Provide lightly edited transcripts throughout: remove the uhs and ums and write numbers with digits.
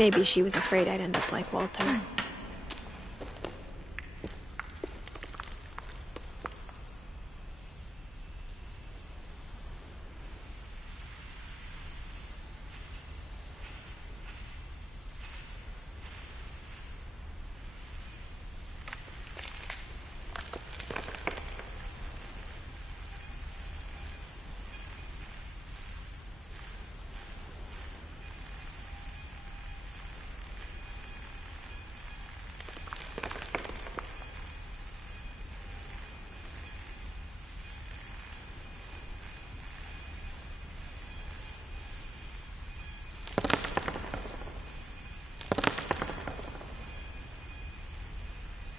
Maybe she was afraid I'd end up like Walter.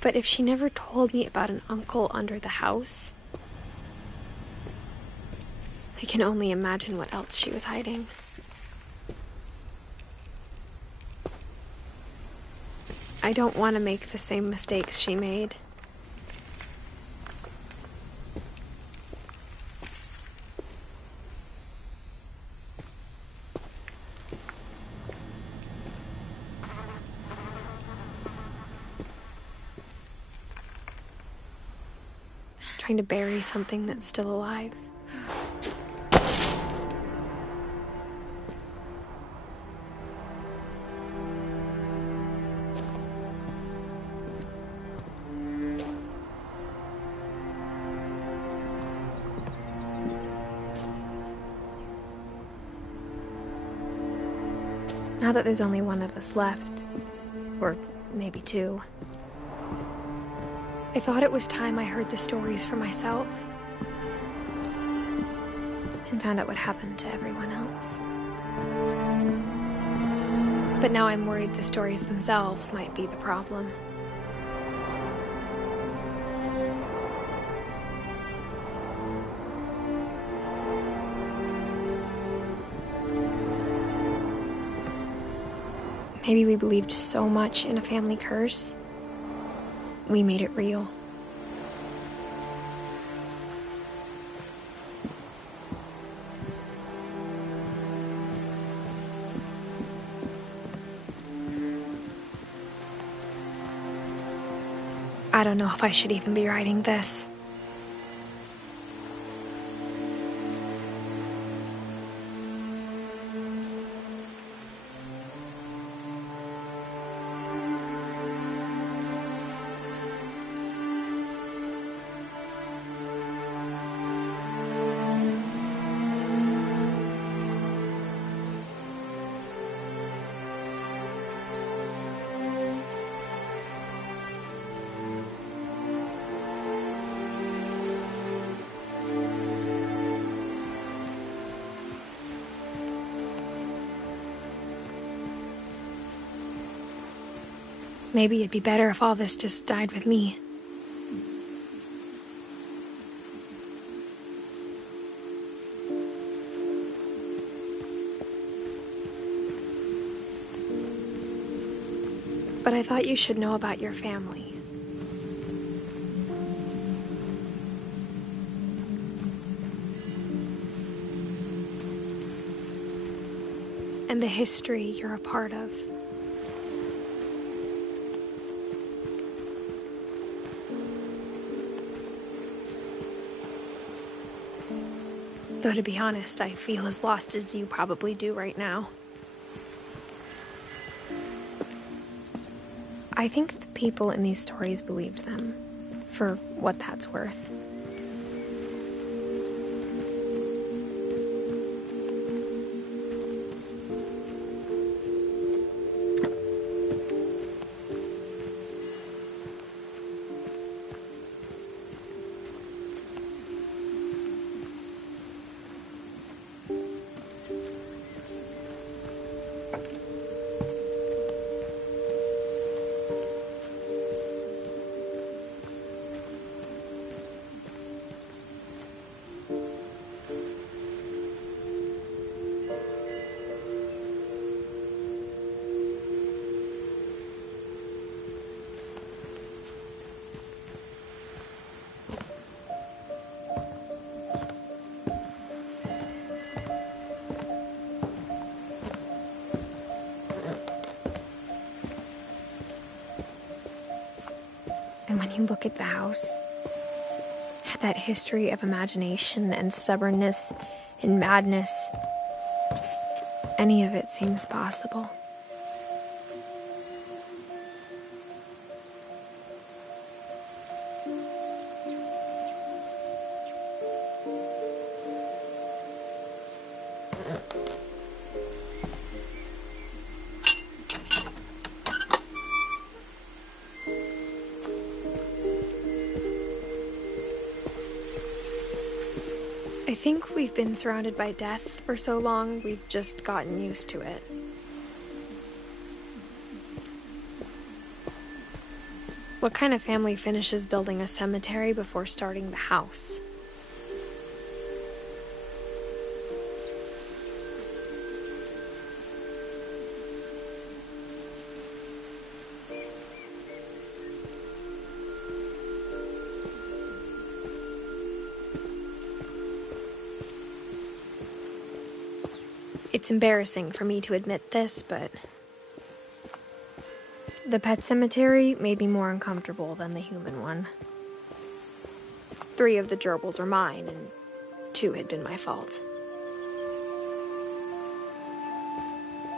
But if she never told me about an uncle under the house, I can only imagine what else she was hiding. I don't want to make the same mistakes she made. Trying to bury something that's still alive. Now that there's only one of us left, or maybe two, I thought it was time I heard the stories for myself and found out what happened to everyone else. But now I'm worried the stories themselves might be the problem. Maybe we believed so much in a family curse, we made it real. I don't know if I should even be writing this. Maybe it'd be better if all this just died with me. But I thought you should know about your family. And the history you're a part of. Though to be honest, I feel as lost as you probably do right now. I think the people in these stories believed them, for what that's worth. you look at the house, that history of imagination and stubbornness and madness, any of it seems possible. I think we've been surrounded by death for so long, we've just gotten used to it. What kind of family finishes building a cemetery before starting the house? It's embarrassing for me to admit this, but the pet cemetery made me more uncomfortable than the human one. 3 of the gerbils are mine, and 2 had been my fault.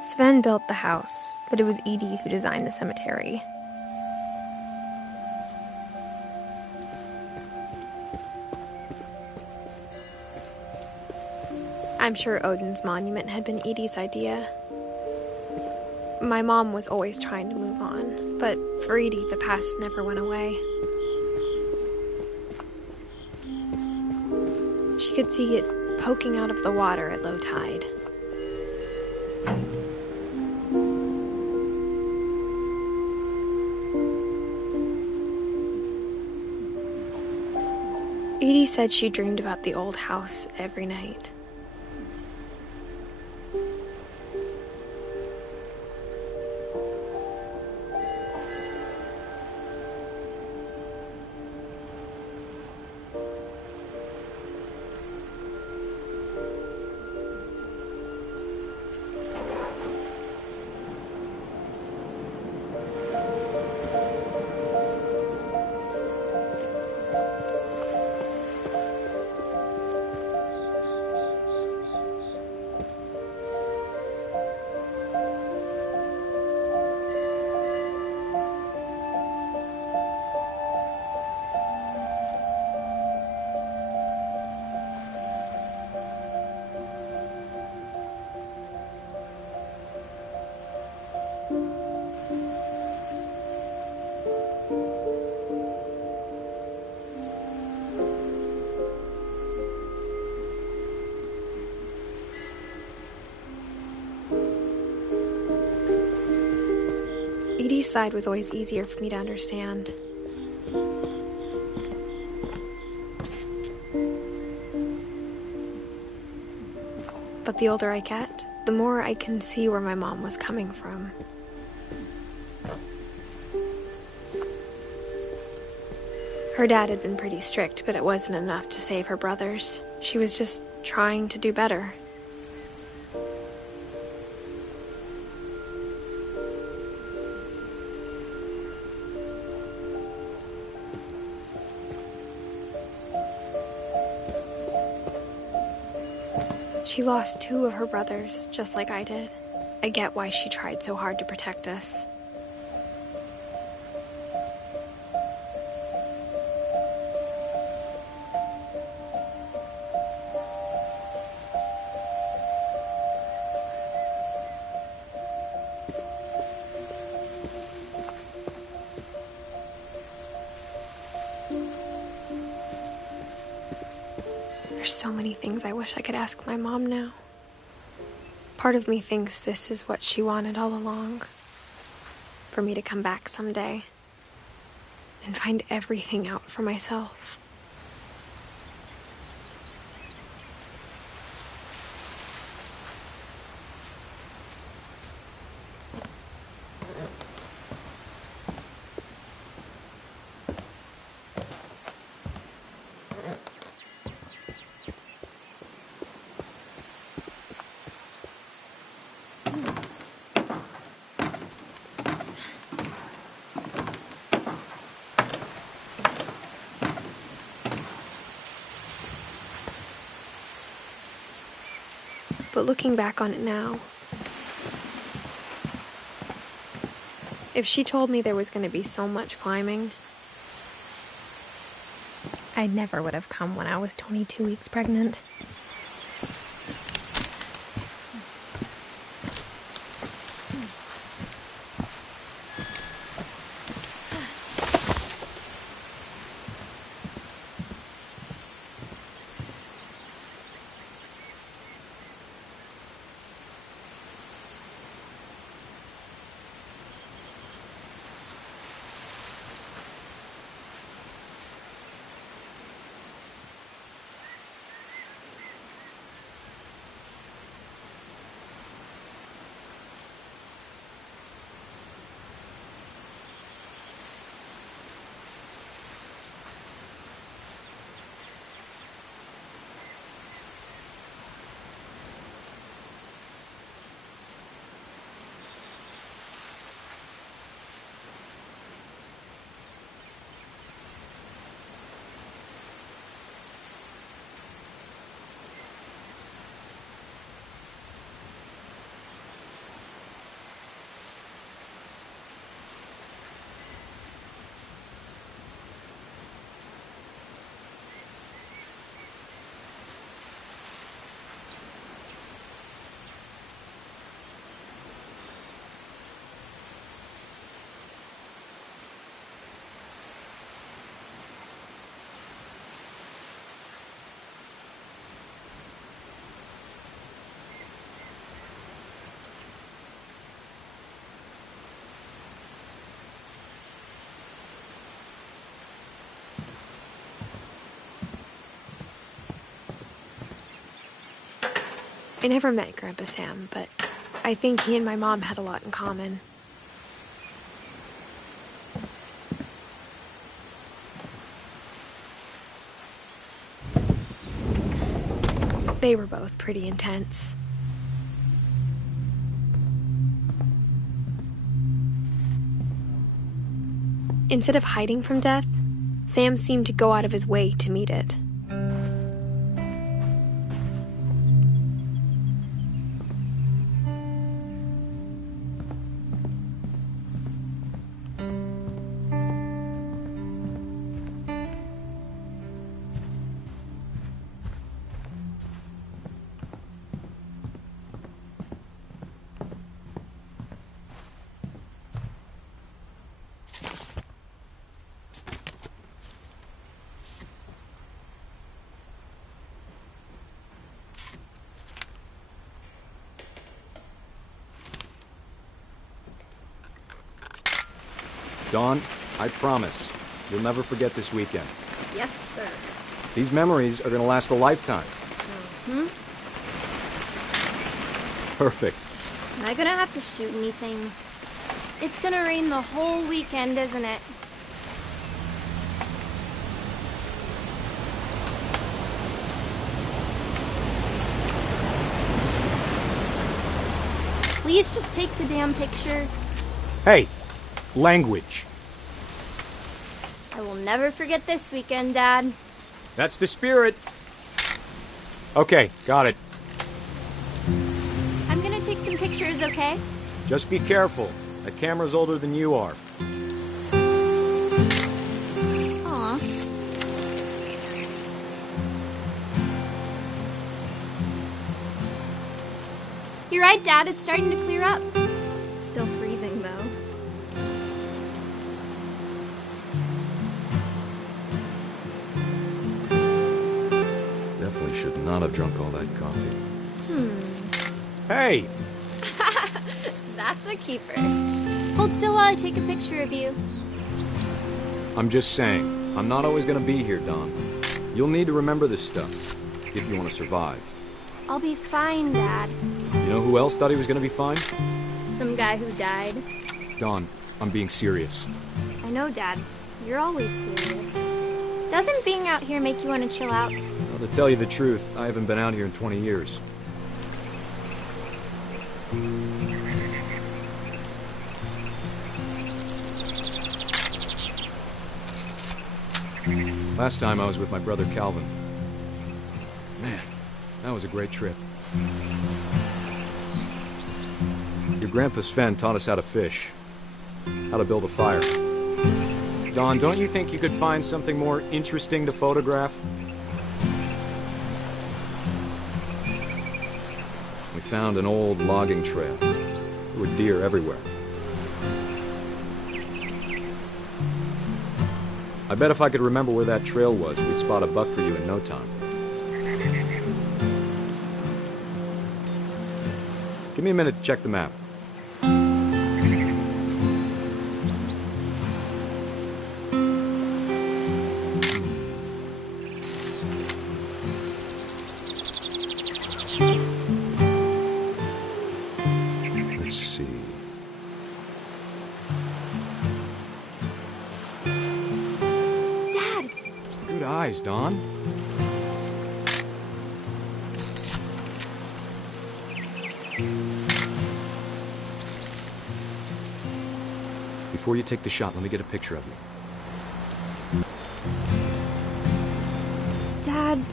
Sven built the house, but it was Edith who designed the cemetery. I'm sure Odin's monument had been Edie's idea. My mom was always trying to move on, but for Edie, the past never went away. She could see it poking out of the water at low tide. Edie said she dreamed about the old house every night. Edie's side was always easier for me to understand. But the older I get, the more I can see where my mom was coming from. Her dad had been pretty strict, but it wasn't enough to save her brothers. She was just trying to do better. She lost 2 of her brothers, just like I did. I get why she tried so hard to protect us. There's so many things I wish I could ask my mom now. Part of me thinks this is what she wanted all along. For me to come back someday and find everything out for myself. But looking back on it now, if she told me there was going to be so much climbing, I never would have come when I was 22 weeks pregnant. I never met Grandpa Sam, but I think he and my mom had a lot in common. They were both pretty intense. Instead of hiding from death, Sam seemed to go out of his way to meet it. Dawn, I promise, you'll never forget this weekend. Yes, sir. These memories are gonna last a lifetime. Mm-hmm. Perfect. Am I gonna have to shoot anything? It's gonna rain the whole weekend, isn't it? Please just take the damn picture. Hey, language. I will never forget this weekend, Dad. That's the spirit. Okay, got it. I'm gonna take some pictures, okay? Just be careful. That camera's older than you are. Aw. You're right, Dad. It's starting to clear up. Still freezing, though. Definitely should not have drunk all that coffee. Hey! That's a keeper. Hold still while I take a picture of you. I'm just saying, I'm not always gonna be here, Don. You'll need to remember this stuff, if you want to survive. I'll be fine, Dad. You know who else thought he was gonna be fine? Some guy who died. Don, I'm being serious. I know, Dad. You're always serious. Doesn't being out here make you want to chill out? Well, to tell you the truth, I haven't been out here in 20 years. Last time I was with my brother Calvin. Man, that was a great trip. Your grandpa Sven taught us how to fish, how to build a fire. Don, don't you think you could find something more interesting to photograph? We found an old logging trail. There were deer everywhere. I bet if I could remember where that trail was, we'd spot a buck for you in no time. Give me a minute to check the map. Let's see. Dad! Good eyes, Don. Before you take the shot, let me get a picture of you. Dad,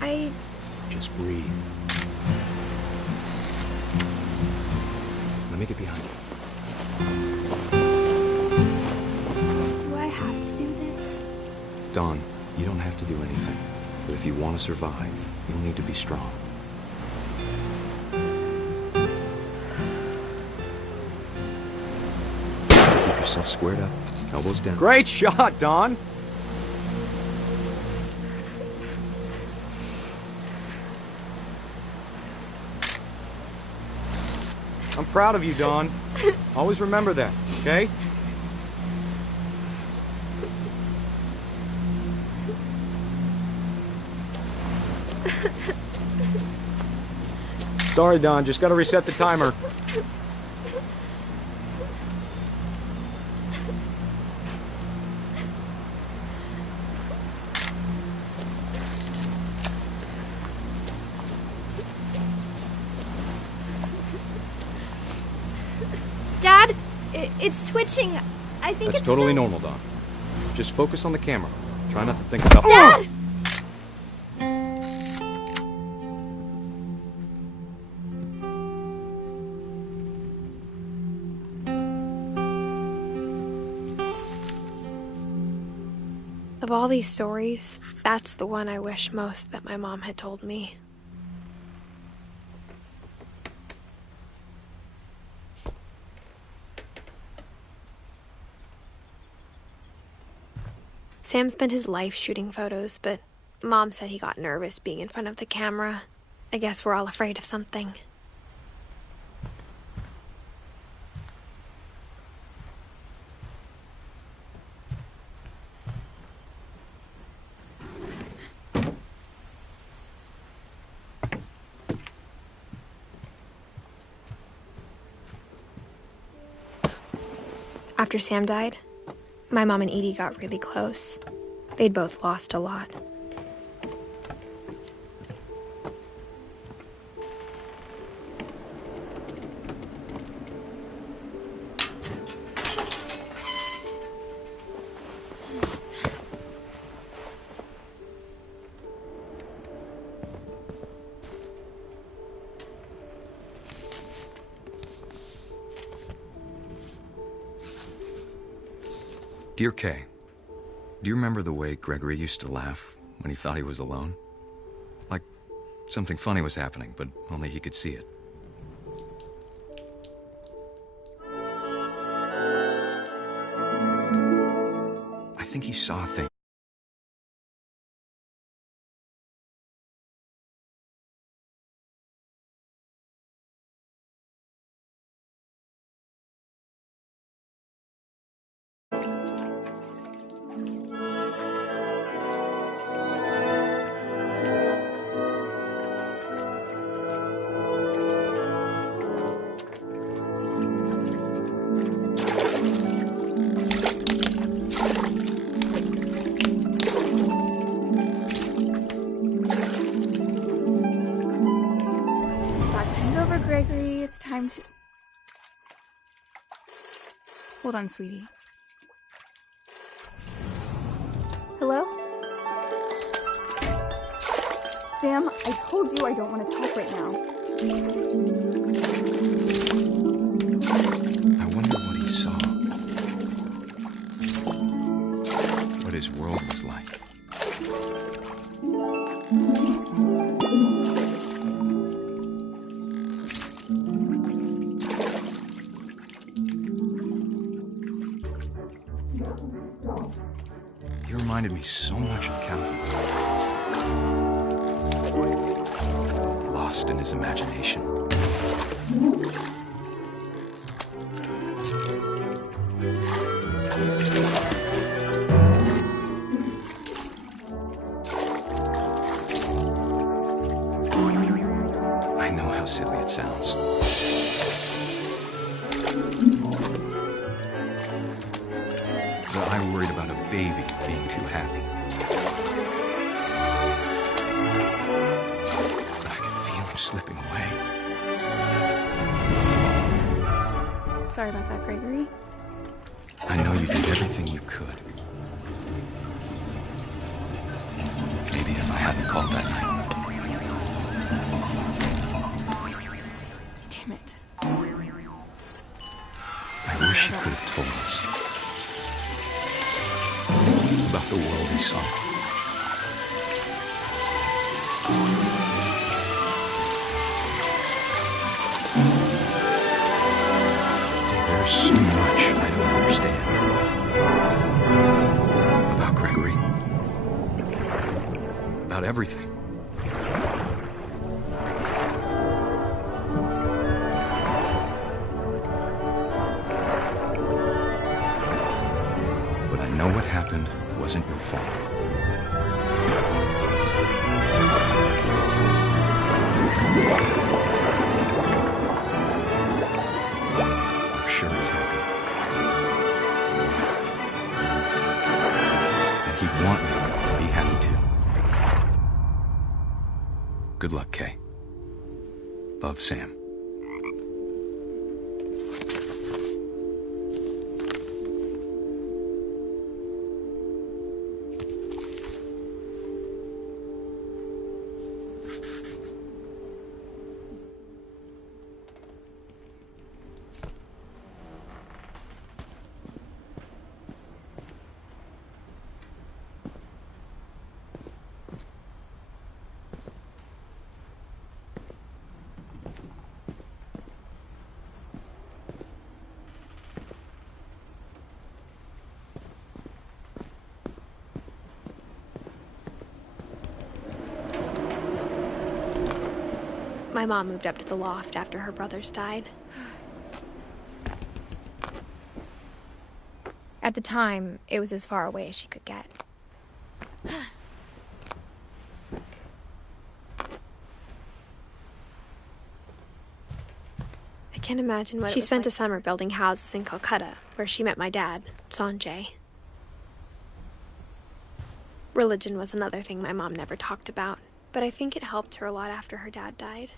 I... Just breathe. Let me get behind you. Do I have to do this? Don, you don't have to do anything. But if you want to survive, you'll need to be strong. Keep yourself squared up. Elbows down. Great shot, Don! I'm proud of you, Don. Always remember that, okay? Sorry, Don. Just gotta reset the timer. Dad, it's twitching. I think That's it's totally normal, Don. Just focus on the camera. Try not to think about... Dad! Of all these stories, that's the one I wish most that my mom had told me. Sam spent his life shooting photos, but Mom said he got nervous being in front of the camera. I guess we're all afraid of something. After Sam died, my mom and Edie got really close. They'd both lost a lot. Dear Kay, do you remember the way Gregory used to laugh when he thought he was alone? Like something funny was happening, but only he could see it. I think he saw things. Gregory, it's time to... Hold on, sweetie. Hello? Sam, I told you I don't want to talk right now. I wonder what he saw. What his world was like. He reminded me so much of Calvin. Lost in his imagination. I know how silly it sounds. But I worried about a baby being too happy. But I could feel him slipping away. Sorry about that, Gregory. I know you did everything you could. Maybe if I hadn't called that night. Damn it. I wish he could have told us about the world he saw. There's so much I don't understand about Gregory. About everything. But I know what happened wasn't your fault. I'm sure he's happy. And he'd want me to be happy too. Good luck, Kay. Love, Sam. My mom moved up to the loft after her brothers died. At the time, it was as far away as she could get. I can't imagine what she spent a summer building houses in Calcutta, where she met my dad, Sanjay. Religion was another thing my mom never talked about, but I think it helped her a lot after her dad died.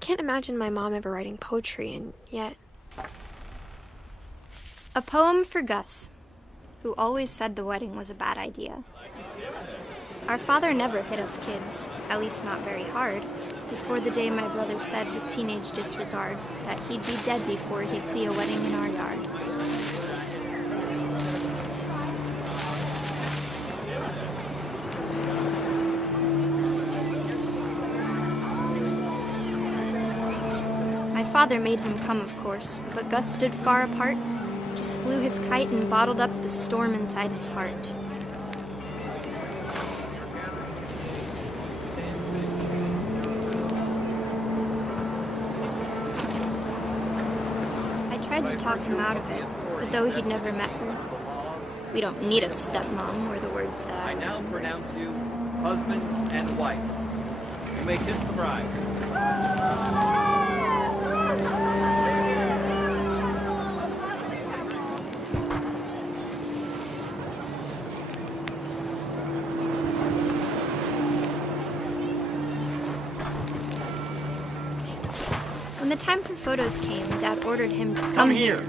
can't imagine my mom ever writing poetry, and yet... A poem for Gus, who always said the wedding was a bad idea. Our father never hit us kids, at least not very hard, before the day my brother said with teenage disregard that he'd be dead before he'd see a wedding in our yard. My father made him come, of course, but Gus stood far apart, just flew his kite and bottled up the storm inside his heart. I tried to talk him out of it, but though he'd never met her, "We don't need a stepmom," were the words that I now pronounce you husband and wife. You may kiss the bride. When the time for photos came, Dad ordered him to come here.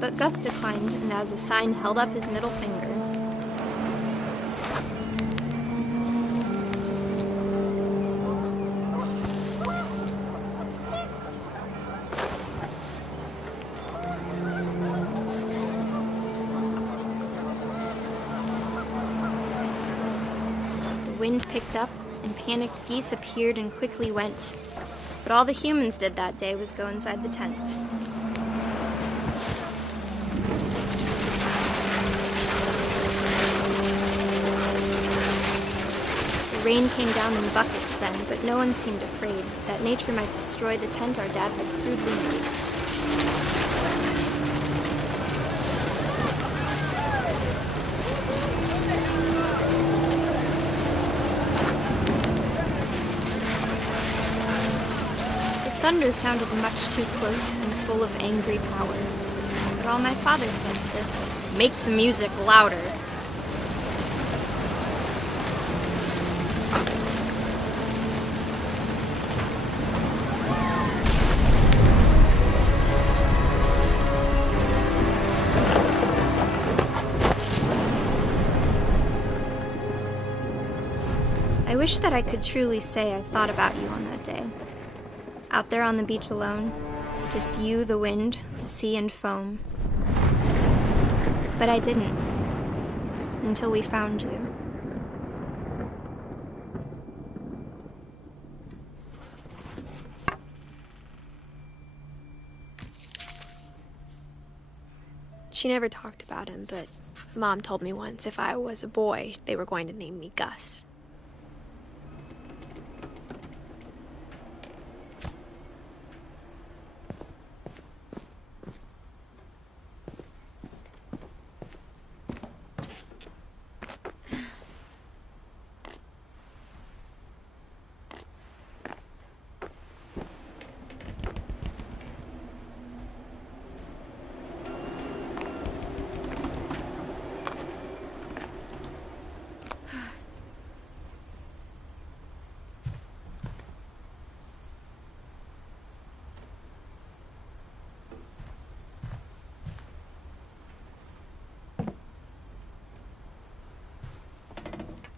But Gus declined, and as a sign held up his middle finger. The wind picked up, and panicked geese appeared and quickly went. But all the humans did that day was go inside the tent. The rain came down in buckets then, but no one seemed afraid that nature might destroy the tent our dad had crudely made. Thunder sounded much too close and full of angry power. But all my father said to this was, "Make the music louder." I wish that I could truly say I thought about you on that day. Out there on the beach alone, just you, the wind, the sea, and foam. But I didn't, until we found you. She never talked about him, but Mom told me once if I was a boy, they were going to name me Gus.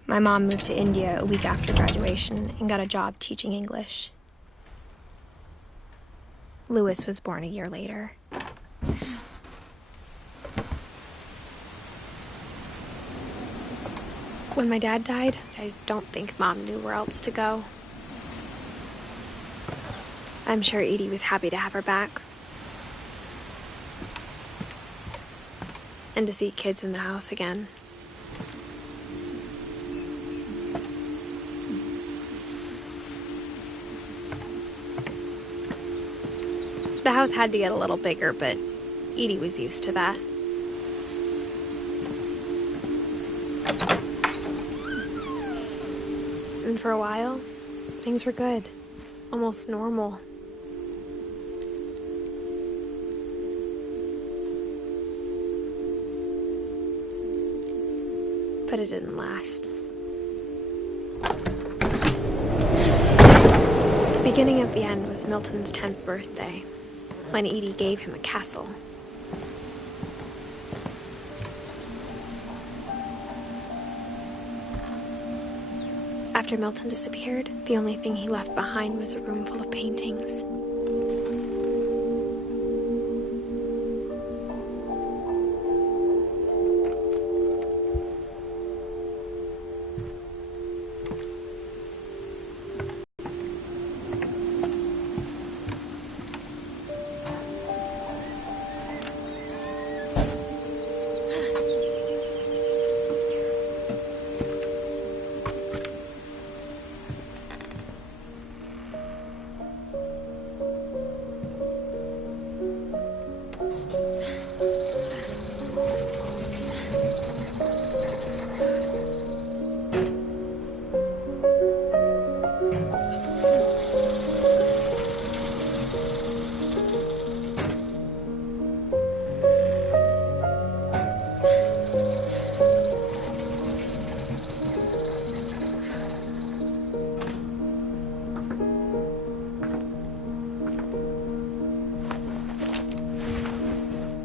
My mom moved to India a week after graduation and got a job teaching English. Lewis was born a year later. When my dad died, I don't think Mom knew where else to go. I'm sure Edie was happy to have her back. And to see kids in the house again. The house had to get a little bigger, but Edie was used to that. And for a while, things were good. Almost normal. But it didn't last. beginning of the end was Milton's 10th birthday, when Edie gave him a castle. After Milton disappeared, the only thing he left behind was a room full of paintings.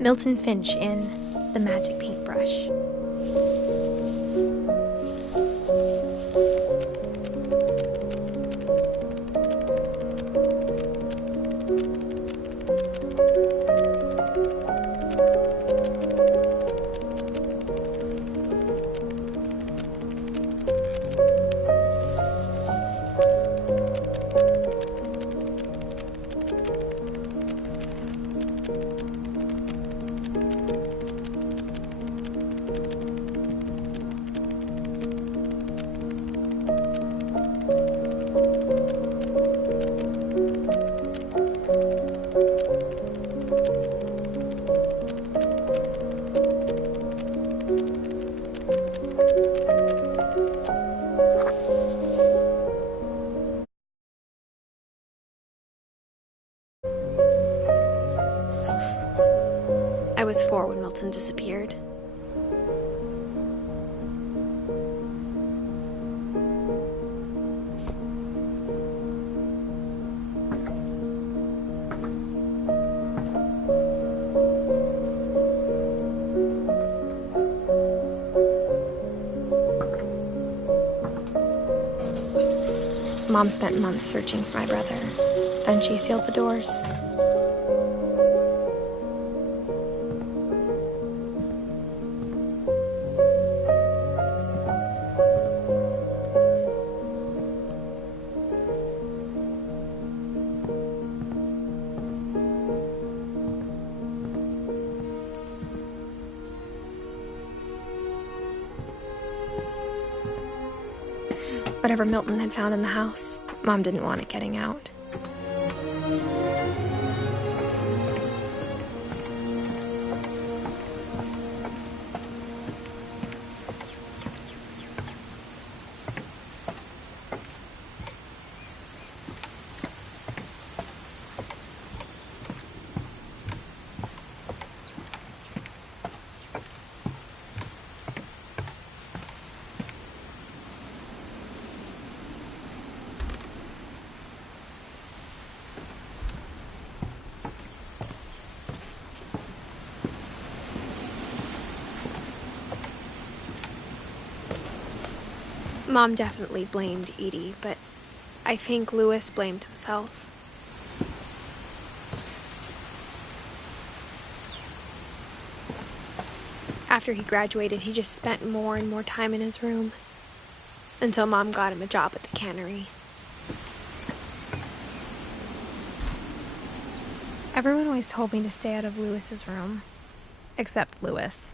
Milton Finch in The Magic Paintbrush. I was 4 when Milton disappeared. Mom spent months searching for my brother. Then she sealed the doors. Whatever Milton had found in the house, Mom didn't want it getting out. Mom definitely blamed Edie, but I think Louis blamed himself. After he graduated, he just spent more and more time in his room, until Mom got him a job at the cannery. Everyone always told me to stay out of Louis's room, except Louis.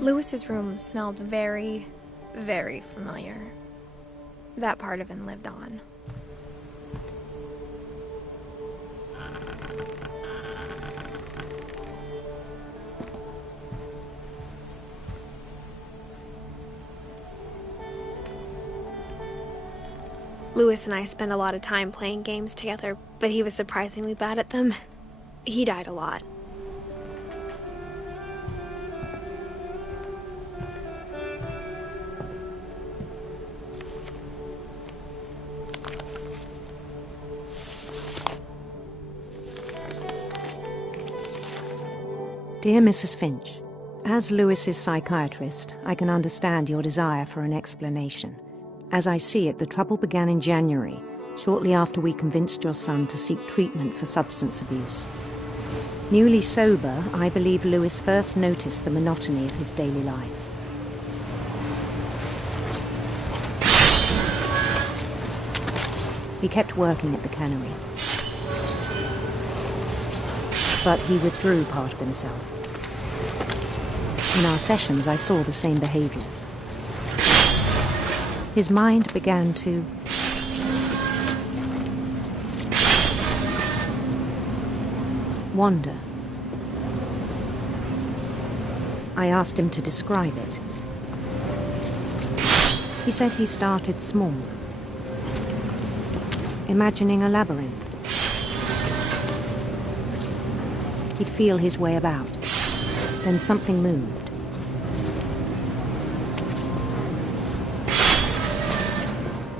Lewis's room smelled very, very familiar. That part of him lived on. Lewis and I spent a lot of time playing games together, but he was surprisingly bad at them. He died a lot. Dear Mrs. Finch, as Lewis's psychiatrist, I can understand your desire for an explanation. As I see it, the trouble began in January, shortly after we convinced your son to seek treatment for substance abuse. Newly sober, I believe Lewis first noticed the monotony of his daily life. He kept working at the cannery, but he withdrew part of himself. In our sessions, I saw the same behavior. His mind began to wander. I asked him to describe it. He said he started small, imagining a labyrinth. He'd feel his way about. Then something moved.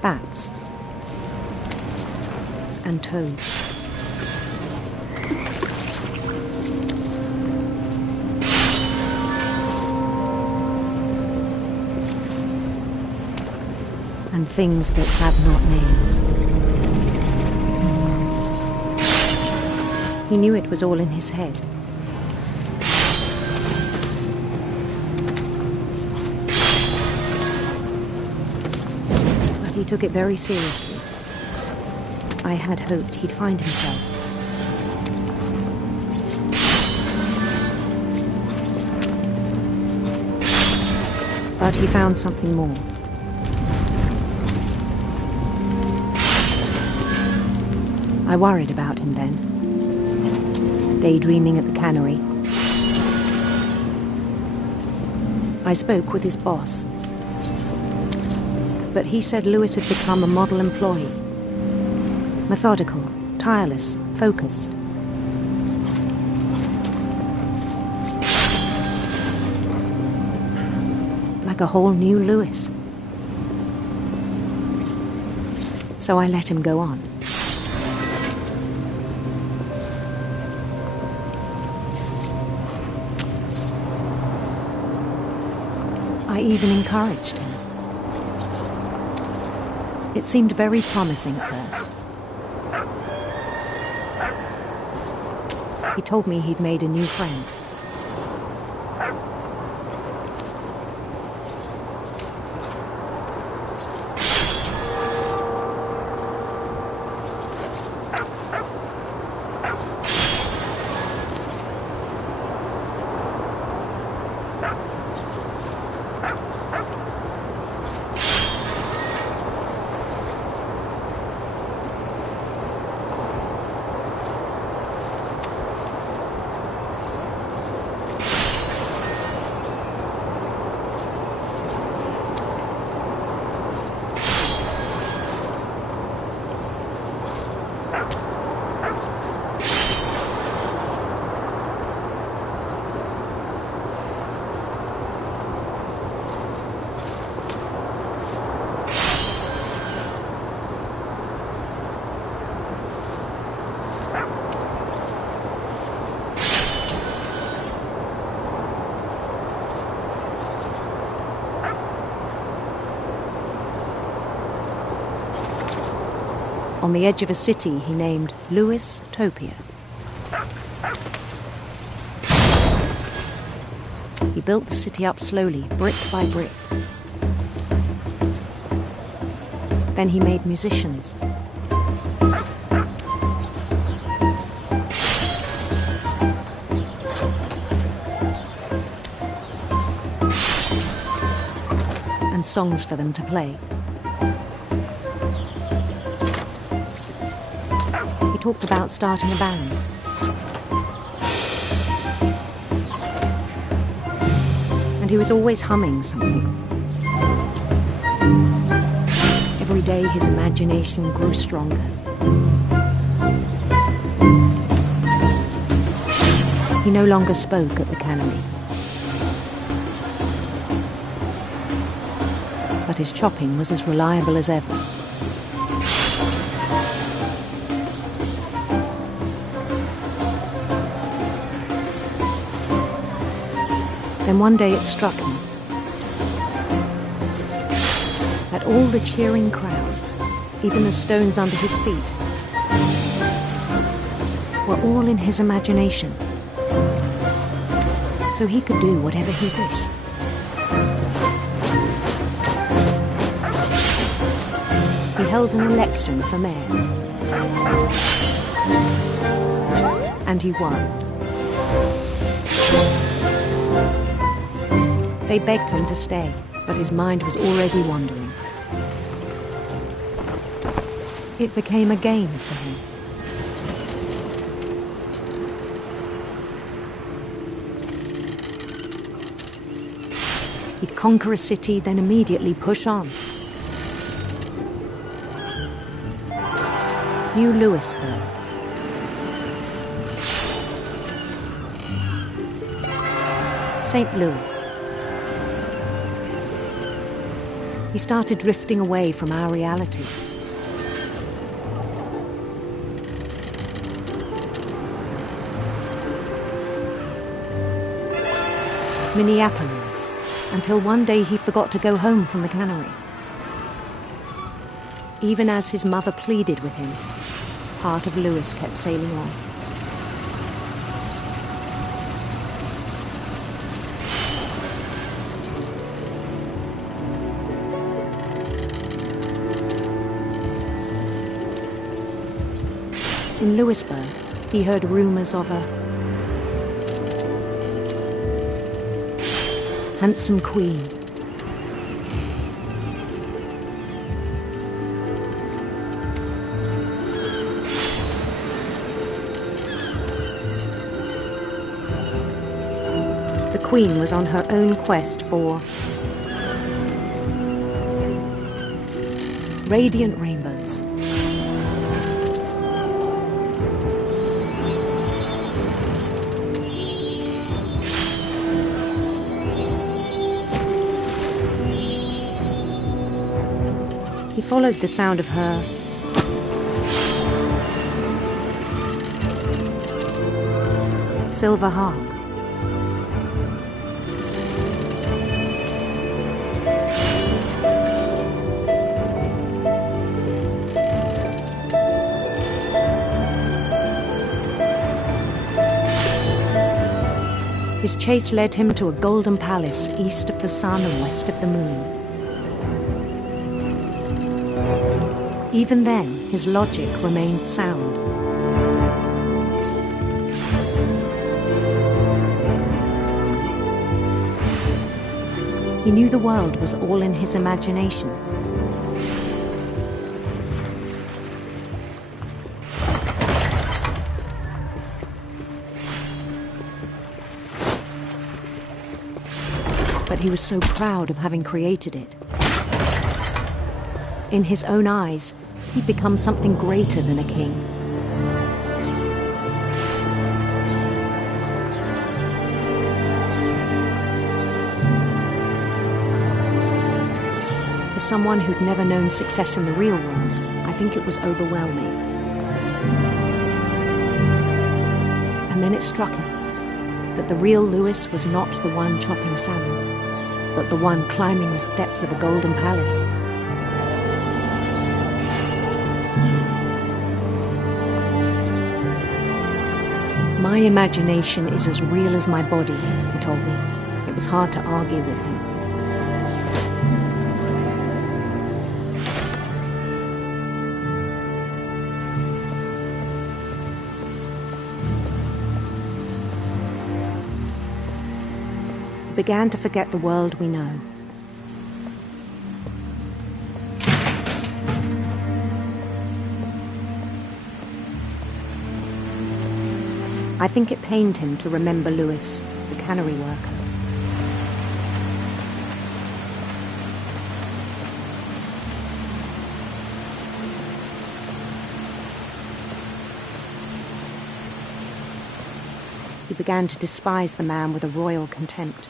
Bats and toads. And things that have not names. He knew it was all in his head. But he took it very seriously. I had hoped he'd find himself. But he found something more. I worried about him then, daydreaming at the cannery. I spoke with his boss, but he said Lewis had become a model employee. Methodical, tireless, focused. Like a whole new Lewis. So I let him go on. I even encouraged him. It seemed very promising at first. He told me he'd made a new friend. On the edge of a city he named Lewis-topia. He built the city up slowly, brick by brick. Then he made musicians. songs for them to play. He talked about starting a band. And he was always humming something. Every day his imagination grew stronger. He no longer spoke at the cannery. But his chopping was as reliable as ever. Then one day it struck him that all the cheering crowds, even the stones under his feet, were all in his imagination. So he could do whatever he wished. He held an election for mayor. And he won. They begged him to stay, but his mind was already wandering. It became a game for him. He'd conquer a city, then immediately push on. New Louisville. St. Louis. He started drifting away from our reality. Minneapolis, until one day he forgot to go home from the cannery. Even as his mother pleaded with him, part of Louis kept sailing on. In Louisburg, he heard rumors of a handsome queen. The queen was on her own quest for radiant rainbows. He followed the sound of her silver harp. His chase led him to a golden palace east of the sun and west of the moon. Even then, his logic remained sound. He knew the world was all in his imagination. But he was so proud of having created it. In his own eyes, he'd become something greater than a king. For someone who'd never known success in the real world, I think it was overwhelming. And then it struck him that the real Louis was not the one chopping salmon, but the one climbing the steps of a golden palace. My imagination is as real as my body, he told me. It was hard to argue with him. He began to forget the world we know. I think it pained him to remember Lewis, the cannery worker. He began to despise the man with a royal contempt.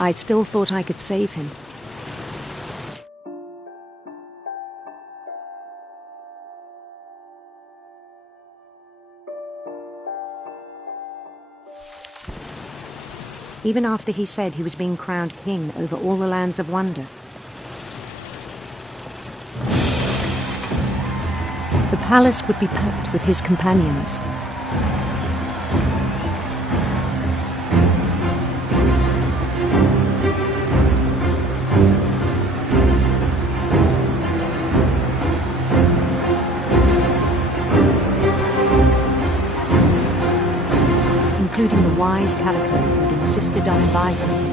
I still thought I could save him. Even after he said he was being crowned king over all the lands of wonder. The palace would be packed with his companions. Including the wise Calico who'd insisted on advising him.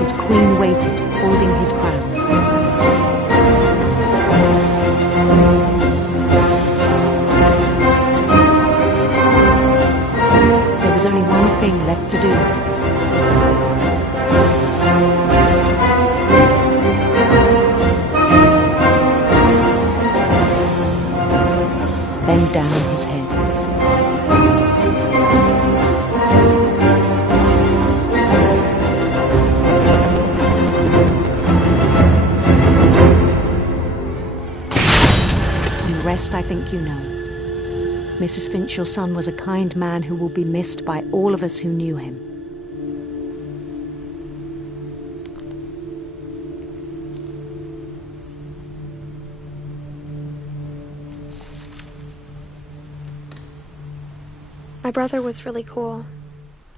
His queen waited, holding his crown. There was only one thing left to do. Bend down his head. The rest I think you know. Mrs. Finch, your son was a kind man who will be missed by all of us who knew him. My brother was really cool.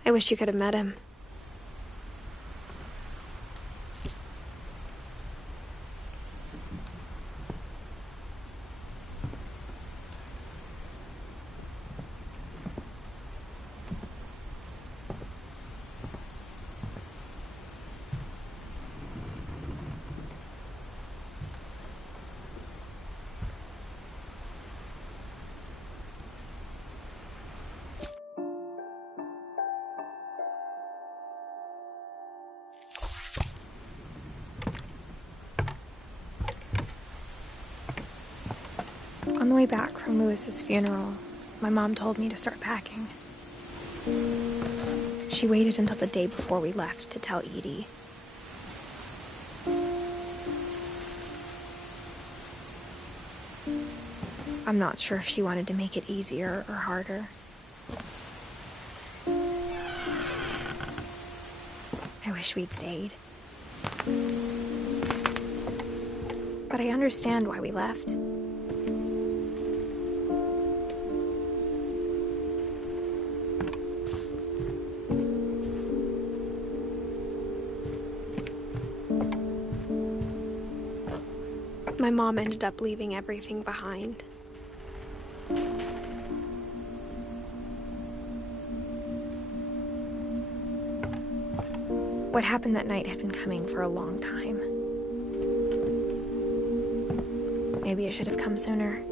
I wish you could have met him. On the way back from Lewis's funeral, my mom told me to start packing. She waited until the day before we left to tell Edie. I'm not sure if she wanted to make it easier or harder. I wish we'd stayed. But I understand why we left. My mom ended up leaving everything behind. What happened that night had been coming for a long time. Maybe it should have come sooner.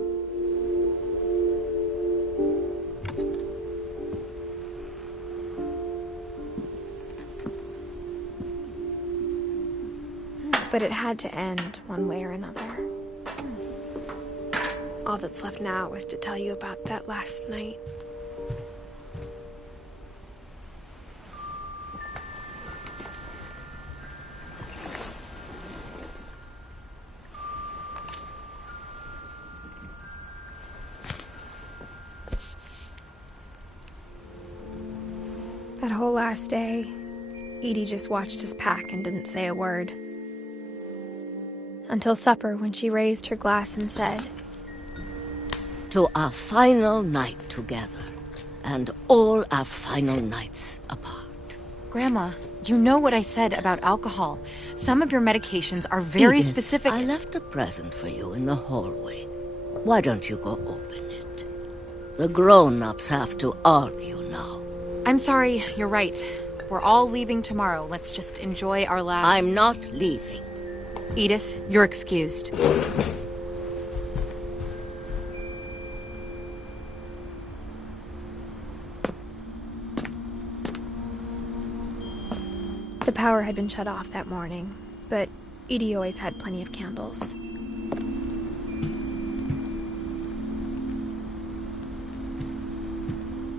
But it had to end one way or another. All that's left now is to tell you about that last night. That whole last day, Edie just watched us pack and didn't say a word. Until supper, when she raised her glass and said, to our final night together, and all our final nights apart. Grandma, you know what I said about alcohol. Some of your medications are very Edith, specific. I left a present for you in the hallway. Why don't you go open it? The grown-ups have to argue now. I'm sorry, you're right. We're all leaving tomorrow. Let's just enjoy our last... I'm not leaving. Edith, you're excused. The power had been shut off that morning, but Edie always had plenty of candles.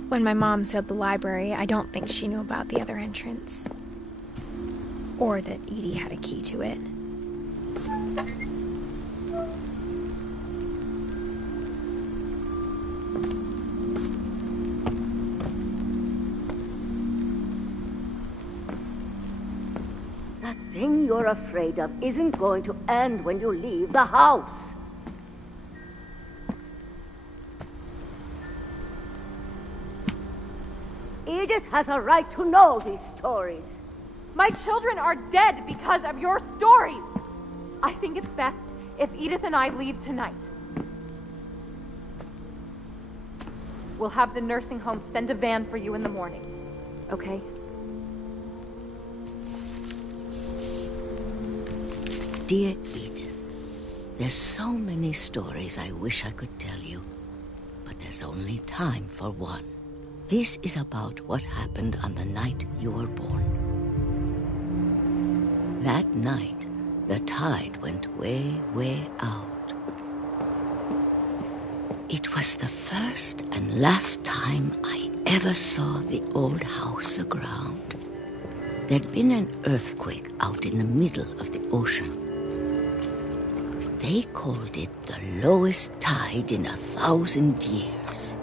When my mom sealed the library, I don't think she knew about the other entrance. Or that Edie had a key to it. That thing you're afraid of isn't going to end when you leave the house. Edith has a right to know these stories. My children are dead because of your stories. I think it's best if Edith and I leave tonight. We'll have the nursing home send a van for you in the morning, okay? Dear Edith, there's so many stories I wish I could tell you, but there's only time for one. This is about what happened on the night you were born. That night, the tide went way, way out. It was the first and last time I ever saw the old house aground. There'd been an earthquake out in the middle of the ocean. They called it the lowest tide in 1,000 years.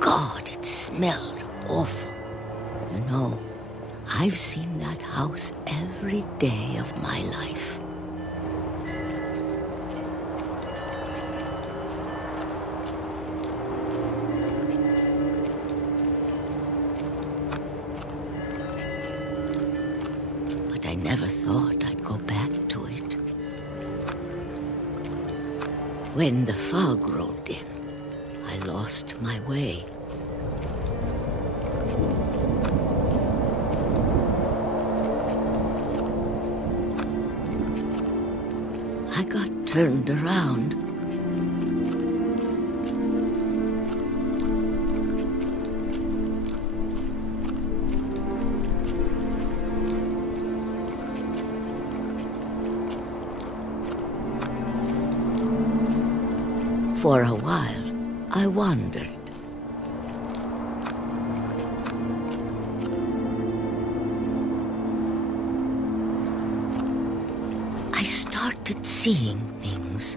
God, it smelled awful. You know, I've seen that house every day of my life. But I never thought I'd go back to it. When the fog rolled in, I lost my way. I got turned around. For a while, I wandered. I started seeing things.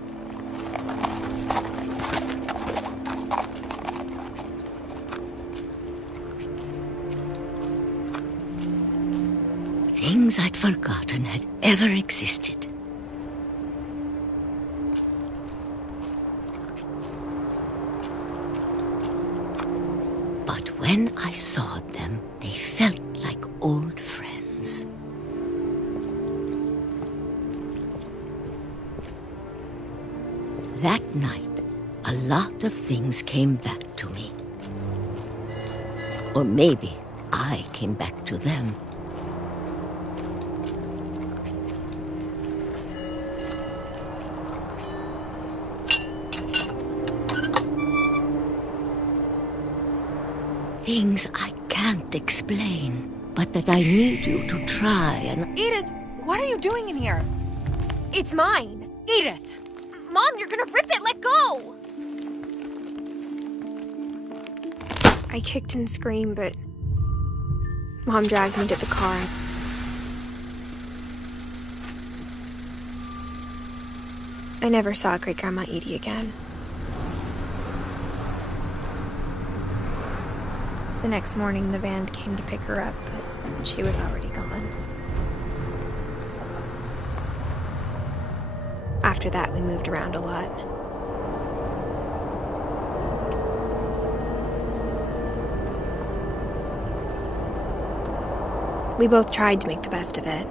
Things I'd forgotten had ever existed. But when I saw them, they felt like old friends. That night, a lot of things came back to me. Or maybe I came back to them. Things I can't explain, but that I need you to try and... Edith, what are you doing in here? It's mine! Edith! Mom, you're gonna rip it! Let go! I kicked and screamed, but Mom dragged me to the car. I never saw Great-Grandma Edie again. The next morning, the van came to pick her up, but she was already gone. After that, we moved around a lot. We both tried to make the best of it.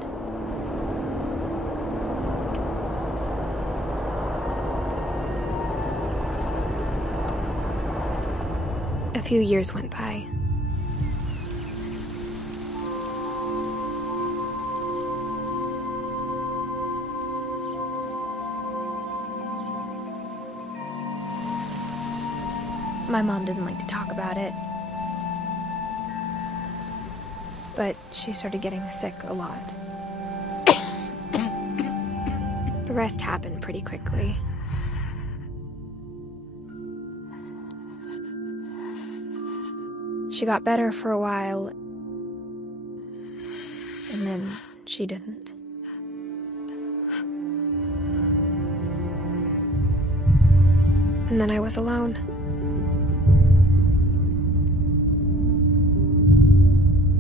A few years went by. My mom didn't like to talk about it. But she started getting sick a lot. The rest happened pretty quickly. She got better for a while, and then she didn't. And then I was alone.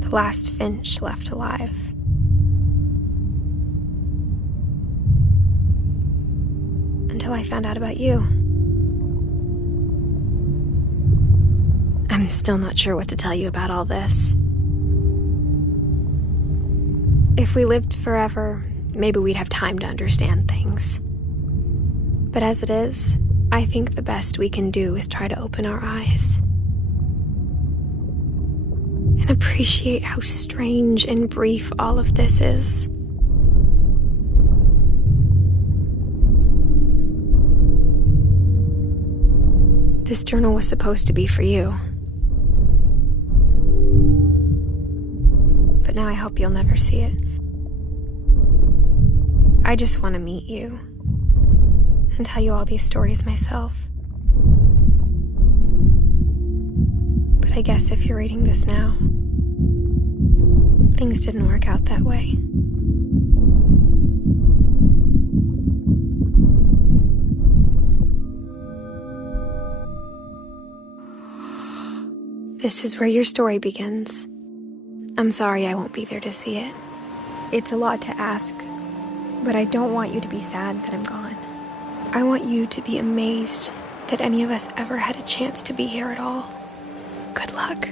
The last Finch left alive. Until I found out about you. I'm still not sure what to tell you about all this. If we lived forever, maybe we'd have time to understand things. But as it is, I think the best we can do is try to open our eyes. And appreciate how strange and brief all of this is. This journal was supposed to be for you. But now I hope you'll never see it. I just want to meet you and tell you all these stories myself. But I guess if you're reading this now, things didn't work out that way. This is where your story begins. I'm sorry I won't be there to see it. It's a lot to ask, but I don't want you to be sad that I'm gone. I want you to be amazed that any of us ever had a chance to be here at all. Good luck.